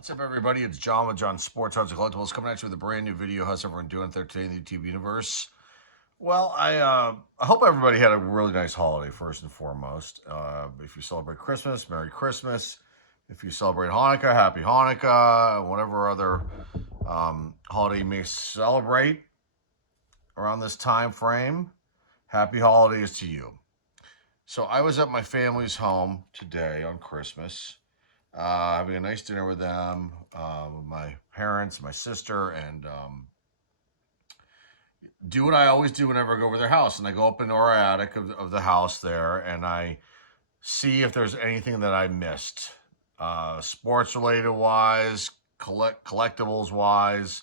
What's up, everybody? It's John with John Sports Cards and Collectibles coming at you with a brand new video. How's everyone doing out there today in the YouTube universe? Well, I hope everybody had a really nice holiday, first and foremost. If you celebrate Christmas, Merry Christmas. If you celebrate Hanukkah, Happy Hanukkah. Whatever other holiday you may celebrate around this time frame, happy holidays to you. So I was at my family's home today on Christmas. Having a nice dinner with them, with my parents, my sister, and do what I always do whenever I go over their house. And I go up into our attic of the house there, and I see if there's anything that I missed, sports related wise, collectibles wise.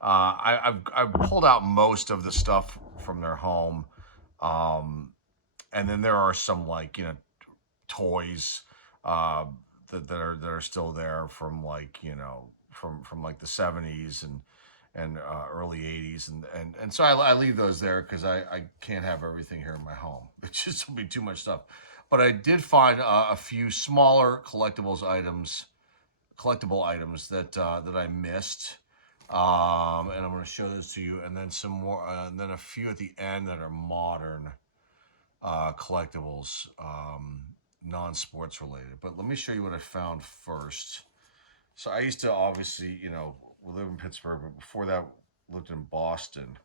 I've pulled out most of the stuff from their home, and then there are some toys. That are still there from from like the 70s and early 80s, and so I leave those there because I can't have everything here in my home. It just will be too much stuff. But I did find a few smaller collectible items that I missed, and I'm going to show those to you, and then some more, and then a few at the end that are modern collectibles. Non-sports related, but let me show you what I found first. So I used to obviously, we live in Pittsburgh, but before that lived in Boston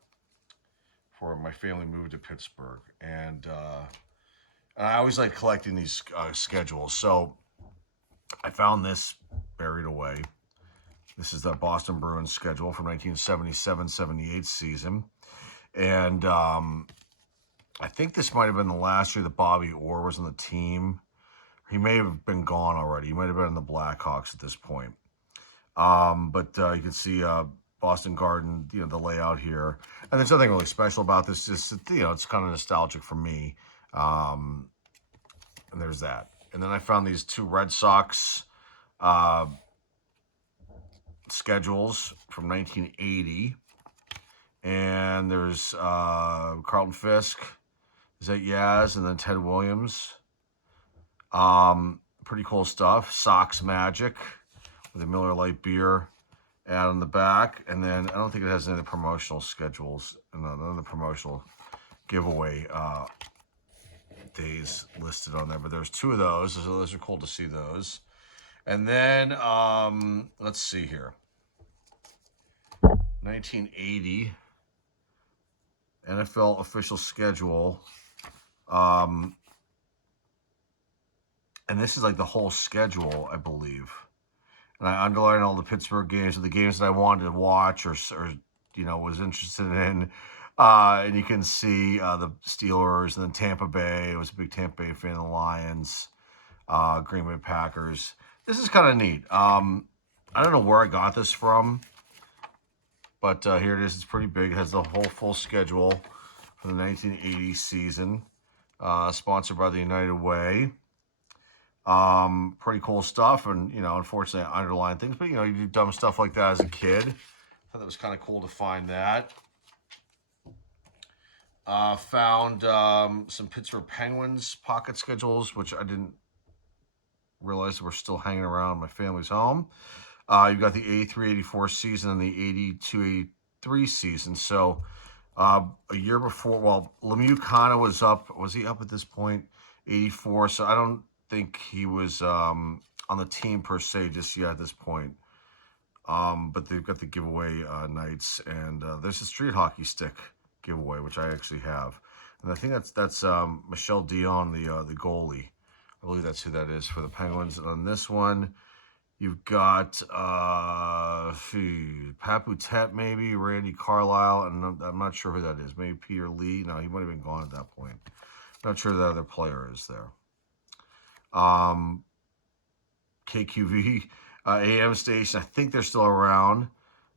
before my family moved to Pittsburgh, and I always liked collecting these schedules. So I found this buried away. This is the Boston Bruins schedule from 1977-78 season, and I think this might have been the last year that Bobby Orr was on the team. He may have been gone already. He might have been in the Blackhawks at this point. But you can see Boston Garden, the layout here. And there's nothing really special about this. Just, it's kind of nostalgic for me. And there's that. And then I found these two Red Sox schedules from 1980. And there's Carlton Fisk. Is that Yaz? And then Ted Williams. Pretty cool stuff. Sox Magic with a Miller Lite beer ad on the back. And then I don't think it has any of the promotional schedules and none of the promotional giveaway days listed on there. But there's two of those. So those are cool to see those. And then let's see here. 1980 NFL official schedule. And this is like the whole schedule, I believe. And I underlined all the Pittsburgh games, or the games that I wanted to watch or was interested in. And you can see the Steelers and then Tampa Bay. I was a big Tampa Bay fan of the Lions, Green Bay Packers. This is kind of neat. I don't know where I got this from, but here it is. It's pretty big. It has the whole full schedule for the 1980 season, sponsored by the United Way. Pretty cool stuff, and unfortunately I underline things, but you do dumb stuff like that as a kid. I thought that was kind of cool to find that. Found some Pittsburgh Penguins pocket schedules, which I didn't realize were still hanging around my family's home. You've got the 83-84 season and the 82-83 season. So a year before, well, Lemieux kind of was he up at this point? 84. So I don't think he was on the team per se just yet at this point. But they've got the giveaway nights, and there's a street hockey stick giveaway, which I actually have. And I think that's Michel Dion, the goalie. I believe that's who that is for the Penguins. And on this one, you've got Paputet, maybe, Randy Carlisle, and I'm not sure who that is. Maybe Peter Lee. No, he might have been gone at that point. Not sure who the other player is there. KQV AM station, I think they're still around.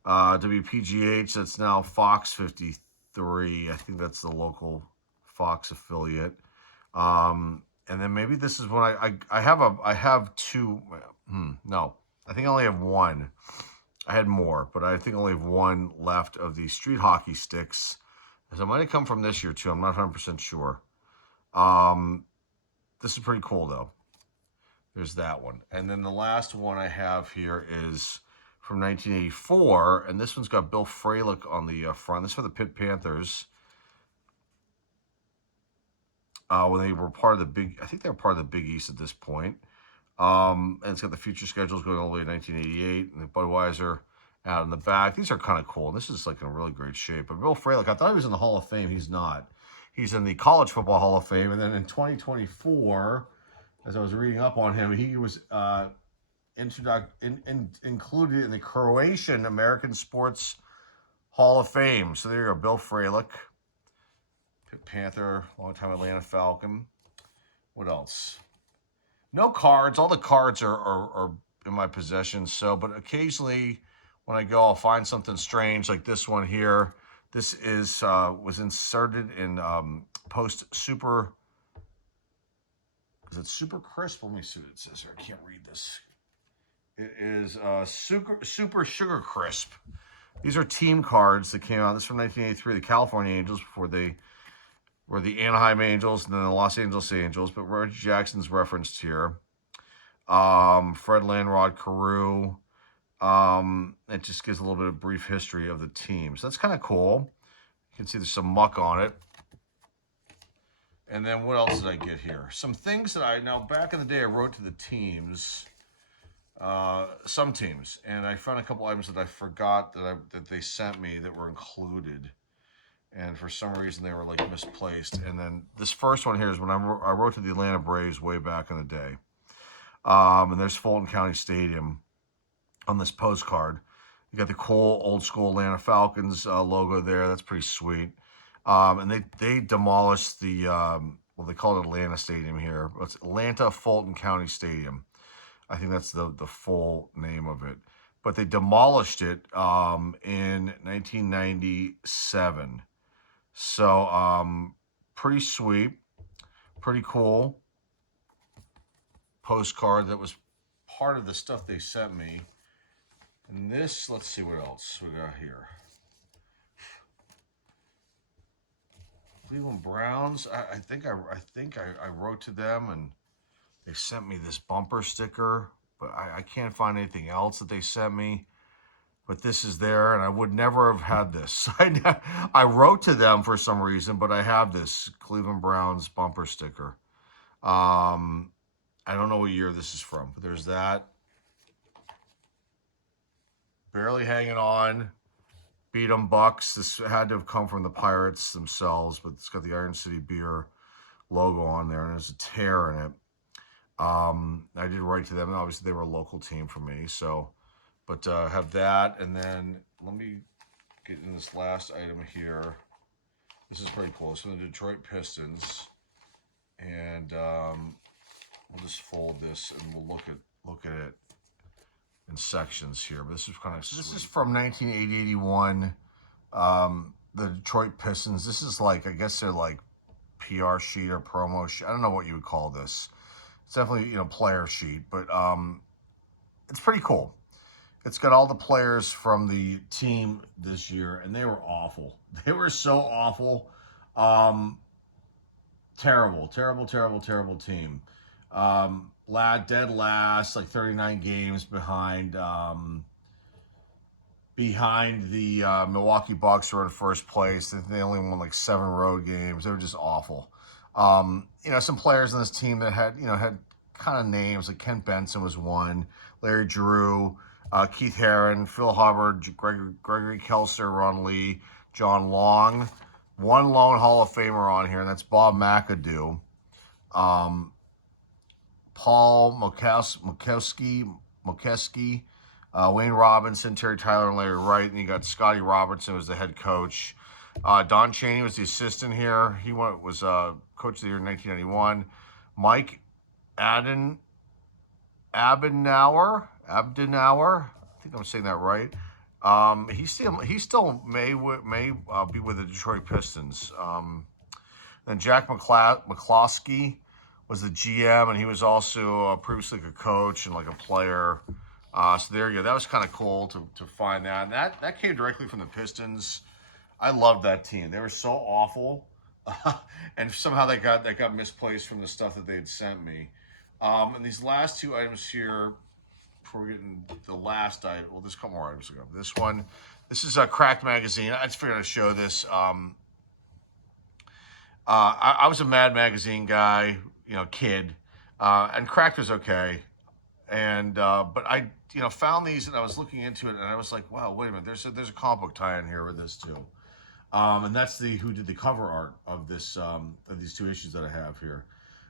WPGH, that's now Fox 53. I think that's the local Fox affiliate. And then maybe this is when I have two. No, I think I only have one. I had more, but I think I only have one left of the street hockey sticks. So it might have come from this year too. I'm not 100% sure. This is pretty cool though. There's that one. And then the last one I have here is from 1984, and this one's got Bill Fralick on the front. This is for the Pitt Panthers. When they were part of the Big, I think they were part of the Big East at this point. And it's got the future schedules going all the way to 1988, and the Budweiser out in the back. These are kind of cool. This is like in really great shape. But Bill Fralick, I thought he was in the Hall of Fame. He's not. He's in the College Football Hall of Fame. And then in 2024, as I was reading up on him, he was included in the Croatian American Sports Hall of Fame. So there you go, Bill Fralick, Pitt Panther, longtime Atlanta Falcon. What else? No cards. All the cards are in my possession. So, but occasionally when I go, I'll find something strange like this one here. This is was inserted in post super. Is it super crisp? Let me see what it says here. I can't read this. It is super sugar crisp. These are team cards that came out. This is from 1983. The California Angels before they were the Anaheim Angels and then the Los Angeles Angels. But Reggie Jackson's referenced here. Fred Landrod Carew. It just gives a little bit of brief history of the team. So that's kind of cool. You can see there's some muck on it. And then what else did I get here? Some things that now back in the day I wrote to the teams, some teams, and I found a couple items that I forgot that they sent me that were included. And for some reason they were like misplaced. And then this first one here is when I wrote to the Atlanta Braves way back in the day. And there's Fulton County Stadium on this postcard. You got the cool old school Atlanta Falcons logo there. That's pretty sweet. And they demolished the, well, they call it Atlanta Stadium here. It's Atlanta Fulton County Stadium. I think that's the full name of it. But they demolished it in 1997. So pretty sweet, pretty cool postcard that was part of the stuff they sent me. And this, let's see what else we got here. Cleveland Browns. I think I wrote to them and they sent me this bumper sticker, but I can't find anything else that they sent me. But this is there, and I would never have had this. I wrote to them for some reason, but I have this Cleveland Browns bumper sticker. I don't know what year this is from, but there's that. Barely hanging on. Beat 'em Bucks. This had to have come from the Pirates themselves, but it's got the Iron City Beer logo on there, and there's a tear in it. I did write to them, and obviously they were a local team for me, so, but have that, and then let me get in this last item here. This is pretty close from the Detroit Pistons, and we'll just fold this and we'll look at it in sections here. But this is kind of sweet. This is from 1980-81, the Detroit Pistons. This is like, I guess they're like PR sheet or promo sheet. I don't know what you would call this. It's definitely, player sheet, but it's pretty cool. It's got all the players from the team this year, and they were awful. They were so awful. Terrible team. Dead last, like 39 games behind the Milwaukee Bucks, who were in first place. They only won like 7 road games. They were just awful. Some players in this team that had kind of names, like Kent Benson was one, Larry Drew, Keith Herron, Phil Hubbard, Gregory Kelser, Ron Lee, John Long. One lone Hall of Famer on here, and that's Bob McAdoo. Paul Mokeski, Wayne Robinson, Terry Tyler, and Larry Wright. And you got Scotty Robertson, who was the head coach. Don Chaney was the assistant here. He was coach of the year in 1991. Mike Abdenauer. I think I'm saying that right. He still may be with the Detroit Pistons. Then Jack McCloskey was the GM, and he was also previously a coach and like a player. So there you go. That was kind of cool to find that. And that came directly from the Pistons. I loved that team. They were so awful, and somehow that got misplaced from the stuff that they had sent me. And these last two items here, before we get into the last item, well, there's a couple more items ago. This one, this is a Cracked magazine. I just figured I'd show this. I was a Mad magazine guy, kid, and Cracked was okay. And but I, found these and I was looking into it and I was like, wow, wait a minute, there's a comic book tie in here with this too. And that's who did the cover art of this of these two issues that I have here,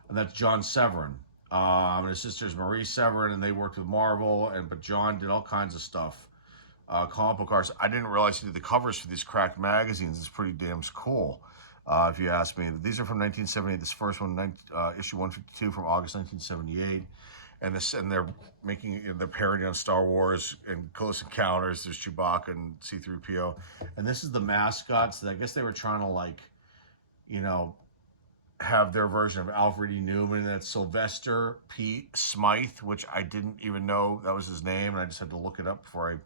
and that's John Severin. And his sister's Marie Severin, and they worked with Marvel, but John did all kinds of stuff. Comic book arts. I didn't realize he did the covers for these Cracked magazines. It's pretty damn cool, if you ask me. These are from 1978. This first one, issue 152 from August 1978. And they're making the parody on Star Wars and Close Encounters. There's Chewbacca and C-3PO, and this is the mascots. That I guess they were trying to have their version of Alfred E. Newman. And that's Sylvester P. Smythe, which I didn't even know that was his name, and I just had to look it up before I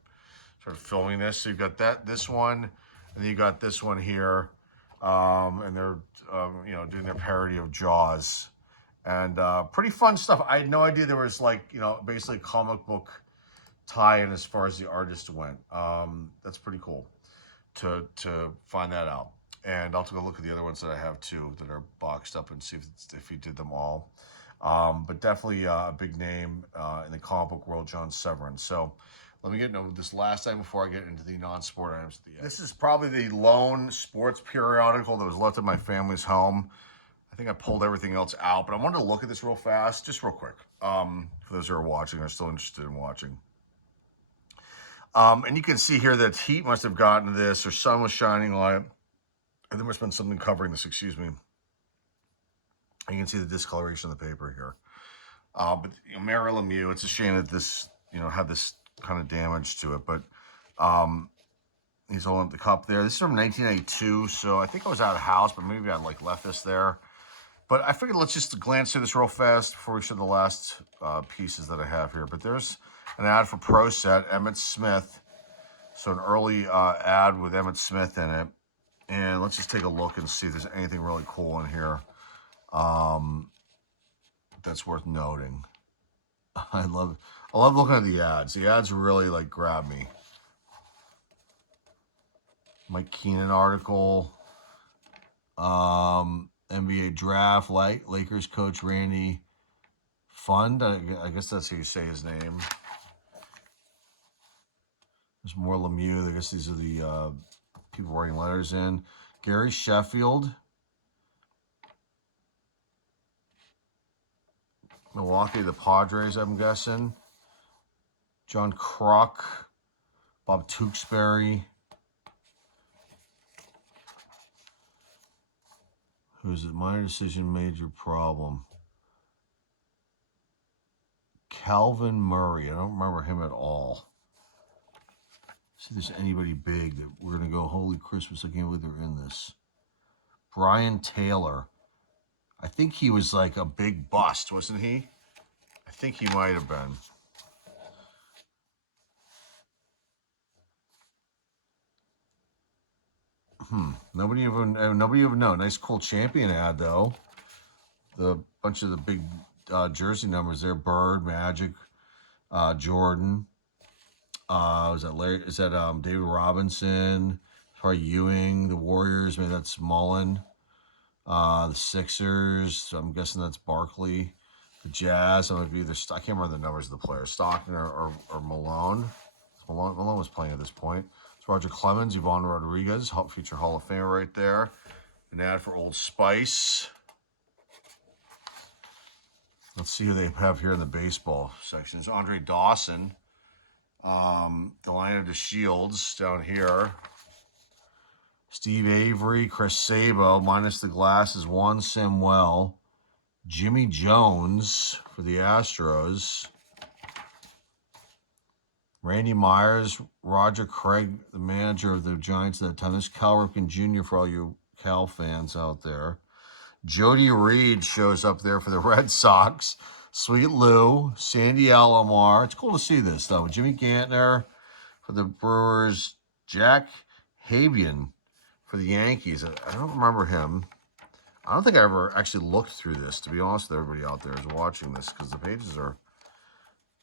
started filming this. So you've got this one, and then you got this one here, and they're doing their parody of Jaws. And pretty fun stuff. I had no idea there was basically comic book tie-in as far as the artist went. That's pretty cool to find that out. And I'll take a look at the other ones that I have too that are boxed up and see if he did them all. But definitely a big name in the comic book world, John Severin. So let me get into this last time before I get into the non-sport items at the end. This is probably the lone sports periodical that was left at my family's home. I think I pulled everything else out, but I wanted to look at this real fast, just real quick, for those who are watching or still interested in watching. And you can see here that heat must have gotten to this, or sun was shining on it, and there must have been something covering this, excuse me. And you can see the discoloration of the paper here. But Mary Lemieux, it's a shame that this, had this kind of damage to it, but he's holding up the cup there. This is from 1982, so I think I was out of house, but maybe I left this there. But I figured let's just glance through this real fast before we show the last pieces that I have here. But there's an ad for Pro Set, Emmett Smith. So an early ad with Emmett Smith in it. And let's just take a look and see if there's anything really cool in here that's worth noting. I love looking at the ads. The ads really grab me. Mike Keenan article. NBA draft, Lakers coach Randy Fund. I guess that's how you say his name. There's more Lemieux. I guess these are the people writing letters in. Gary Sheffield. Milwaukee, the Padres, I'm guessing. John Kruk. Bob Tewksbury. Who's it? Minor decision, major problem. Calvin Murray. I don't remember him at all. See if there's anybody big that we're going to go, holy Christmas, I can't believe they're in this. Brian Taylor. I think he was a big bust, wasn't he? I think he might have been. Nobody even know. Nice, cool champion ad though. The bunch of the big jersey numbers there: Bird, Magic, Jordan. Is that David Robinson? Probably Ewing. The Warriors. Maybe that's Mullen. The Sixers. So I'm guessing that's Barkley. The Jazz. I would be either. I can't remember the numbers of the players. Stockton or Malone. Malone was playing at this point. It's Roger Clemens, Yvonne Rodriguez, future Hall of Famer right there. An ad for Old Spice. Let's see who they have here in the baseball section. There's Andre Dawson. Delano DeShields down here. Steve Avery, Chris Sabo, minus the glasses, Juan Samuel. Jimmy Jones for the Astros. Randy Myers, Roger Craig, the manager of the Giants at that time. This is Cal Ripken Jr. for all you Cal fans out there. Jody Reed shows up there for the Red Sox. Sweet Lou, Sandy Alomar. It's cool to see this, though. Jimmy Gantner for the Brewers. Jack Habian for the Yankees. I don't remember him. I don't think I ever actually looked through this, to be honest with everybody out there who's watching this, because the pages are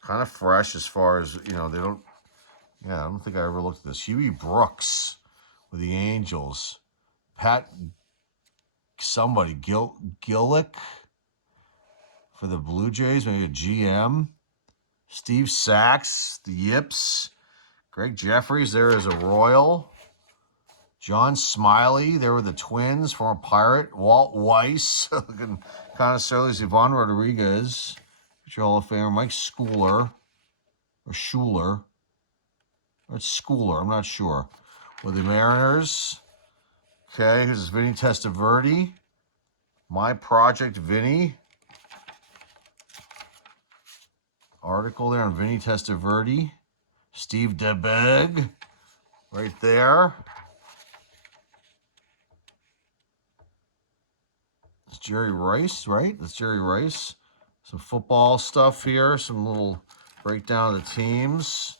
kind of fresh as far as, they don't, I don't think I ever looked at this. Huey Brooks with the Angels. Pat Gillick for the Blue Jays, maybe a GM. Steve Sachs, the Yips. Greg Jeffries there as a Royal. John Smiley there with the Twins, former Pirate. Walt Weiss, looking kind of surly. Yvonne Rodriguez, future Hall of Famer. Mike Schooler, or Schuler. Or it's Schooler, I'm not sure. With the Mariners. Okay, here's Vinny Testaverde. My Project Vinny. Article there on Vinny Testaverde. Steve DeBeg, right there. It's Jerry Rice, right? That's Jerry Rice. Some football stuff here. Some little breakdown of the teams.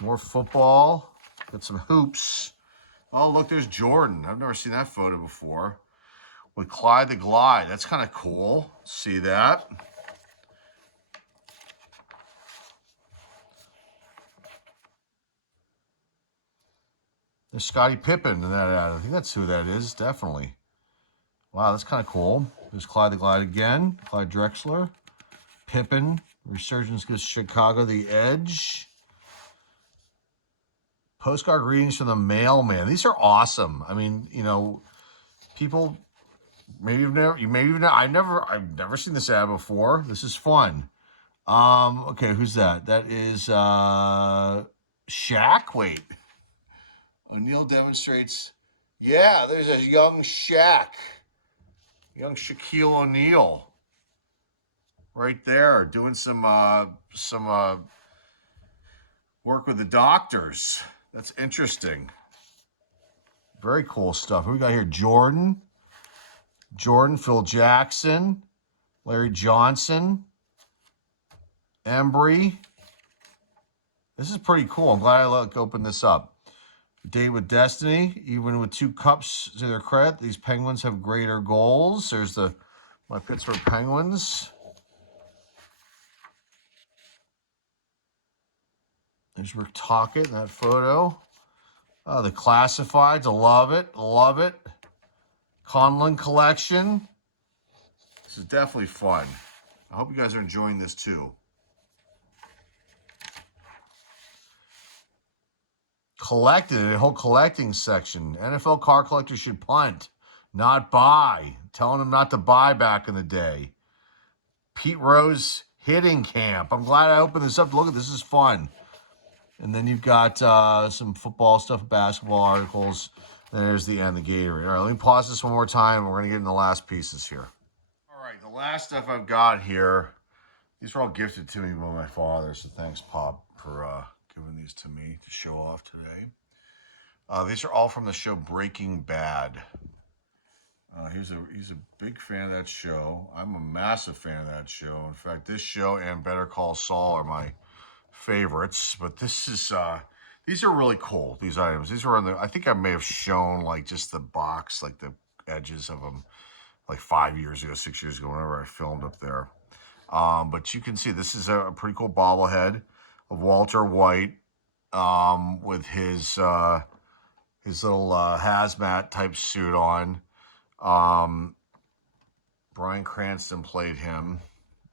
More football. Got some hoops. Oh, look, there's Jordan. I've never seen that photo before. With Clyde the Glide. That's kind of cool. See that? There's Scottie Pippen in that ad. I think that's who that is, definitely. Wow, that's kind of cool. There's Clyde the Glide again. Clyde Drexler. Pippen. Resurgence against Chicago, the Edge. Postcard readings from the mailman. These are awesome. I mean, people I've never seen this ad before. This is fun. Okay, who's that? That is Shaq. Wait. O'Neal demonstrates. Yeah, there's a young Shaq. Young Shaquille O'Neal. Right there, doing some work with the doctors. That's interesting. Very cool stuff. Who we got here? Jordan, Phil Jackson, Larry Johnson, Embry. This is pretty cool. I'm glad I opened this up. Date with Destiny, even with 2 cups to their credit, these Penguins have greater goals. There's my Pittsburgh Penguins. There's Rick Tocchet in that photo. Oh, the Classifieds, I love it. Conlon collection. This is definitely fun. I hope you guys are enjoying this too. Collected, a whole collecting section. NFL car collectors should punt, not buy. Telling them not to buy back in the day. Pete Rose hitting camp. I'm glad I opened this up. Look at this. Is fun. And then you've got some football stuff, basketball articles. There's the end, the Gatorade. All right, let me pause this one more time. We're going to get in the last pieces here. All right, the last stuff I've got here. These were all gifted to me by my father, so thanks, Pop, for giving these to me to show off today. These are all from the show Breaking Bad. He's a big fan of that show. I'm a massive fan of that show. In fact, this show and Better Call Saul are my favorites. But these are really cool. These items. These were I think I may have shown like just the box, like the edges of them, like 5 years ago, 6 years ago, whenever I filmed up there. But you can see this is a pretty cool bobblehead of Walter White with his little hazmat type suit on. Bryan Cranston played him.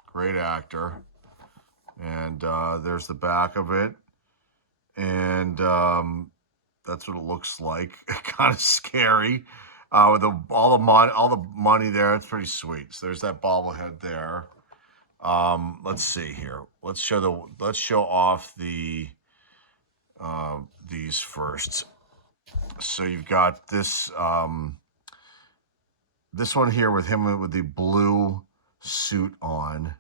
Great actor. And there's the back of it. And that's what it looks like. Kind of scary. With all the money there. It's pretty sweet. So there's that bobblehead there. Let's see here. Let's show off these first. So you've got this this one here with him with the blue suit on.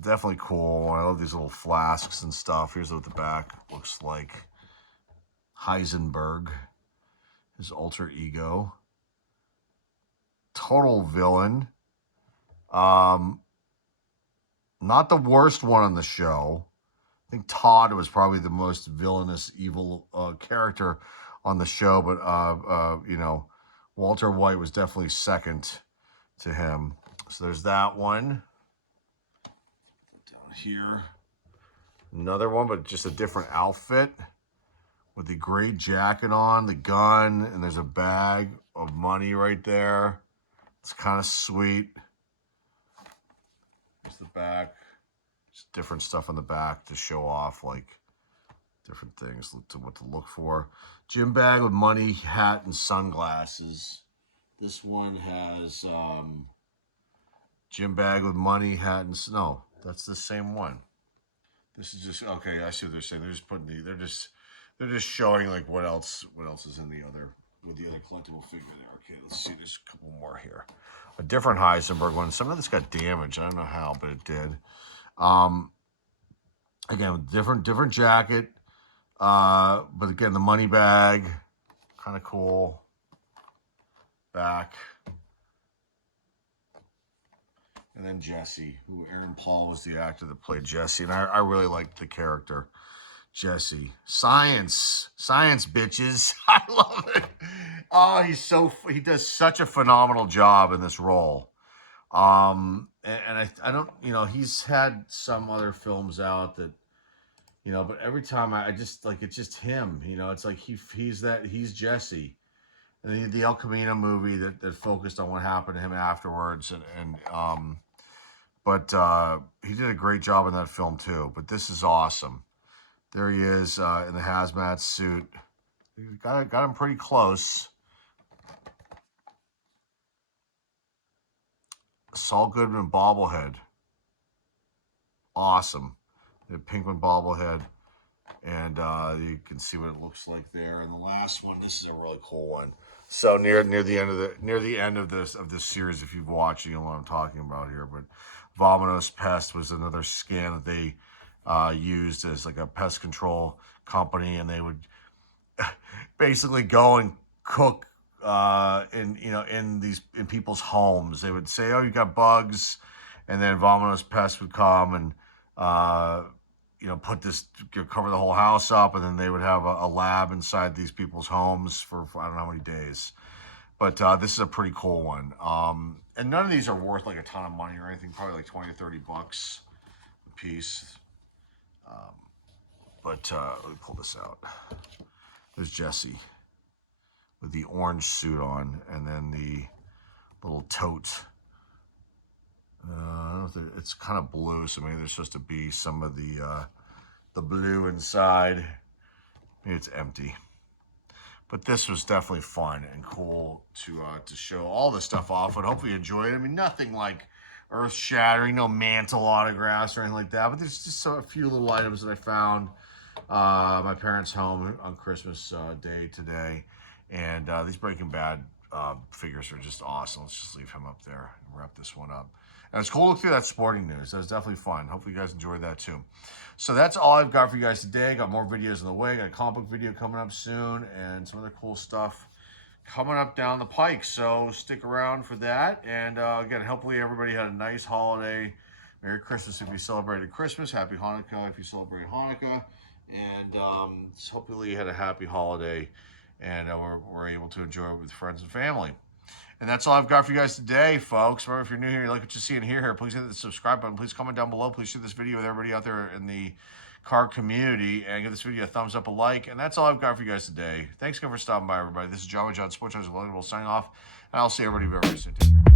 Definitely cool. I love these little flasks and stuff. Here's what the back looks like. Heisenberg, his alter ego. Total villain. Not the worst one on the show. I think Todd was probably the most villainous, evil character on the show, but Walter White was definitely second to him. So there's that one. Down here. Another one, but just a different outfit with the great jacket on, the gun, and there's a bag of money right there. It's kind of sweet. There's the back. Just different stuff on the back to show off, like different things to what to look for. Gym bag with money, hat, and sunglasses. This one has gym bag with money, hat, and no, that's the same one. This is just okay. I see what they're saying. They're just putting they're just showing like what else is in the other with the other collectible figure there. Okay, let's see. There's a couple more here. A different Heisenberg one. Some of this got damaged. I don't know how, but it did. Again, different jacket. But again, the money bag, kind of cool. Back. And then Jesse, who Aaron Paul was the actor that played Jesse. And I really liked the character, Jesse. Science, bitches. I love it. Oh, he does such a phenomenal job in this role. And I don't, he's had some other films out that, but every time I just like, it's just him, it's like he's Jesse. And the El Camino movie that focused on what happened to him afterwards. But he did a great job in that film too. But this is awesome. There he is in the hazmat suit. Got him pretty close. Saul Goodman bobblehead. Awesome. The Pinkman bobblehead. And you can see what it looks like there. And the last one, this is a really cool one. So near the end of this series, if you've watched, you know what I'm talking about here. But Vominos Pest was another scam that they used as like a pest control company, and they would basically go and cook in people's homes. They would say, "Oh, you got bugs," and then Vominos Pest would come and put this, cover the whole house up, and then they would have a lab inside these people's homes for I don't know how many days. But this is a pretty cool one. And none of these are worth like a ton of money or anything, probably like 20 or 30 bucks a piece. But let me pull this out. There's Jesse with the orange suit on, and then the little tote. I don't know if it's kind of blue, so maybe there's supposed to be some of the blue inside. Maybe it's empty. But this was definitely fun and cool to show all this stuff off, and hopefully you enjoy it. I mean, nothing like earth-shattering, no mantle autographs or anything like that, but there's just a few little items that I found my parents' home on Christmas Day today. And these Breaking Bad figures are just awesome. Let's just leave him up there and wrap this one up. And it's cool to look through that sporting news. That was definitely fun. Hopefully you guys enjoyed that too. So that's all I've got for you guys today. Got more videos on the way. Got a comic book video coming up soon and some other cool stuff coming up down the pike. So stick around for that. And again, hopefully everybody had a nice holiday. Merry Christmas if you celebrated Christmas. Happy Hanukkah if you celebrate Hanukkah. And hopefully you had a happy holiday and we're able to enjoy it with friends and family. And that's all I've got for you guys today, folks. Remember, if you're new here, you like what you see and hear here, please hit the subscribe button. Please comment down below. Please share this video with everybody out there in the car community and give this video a thumbs up, a like. And that's all I've got for you guys today. Thanks again for stopping by, everybody. This is John with John Sports Collectibles signing off, and I'll see everybody very soon. Take care.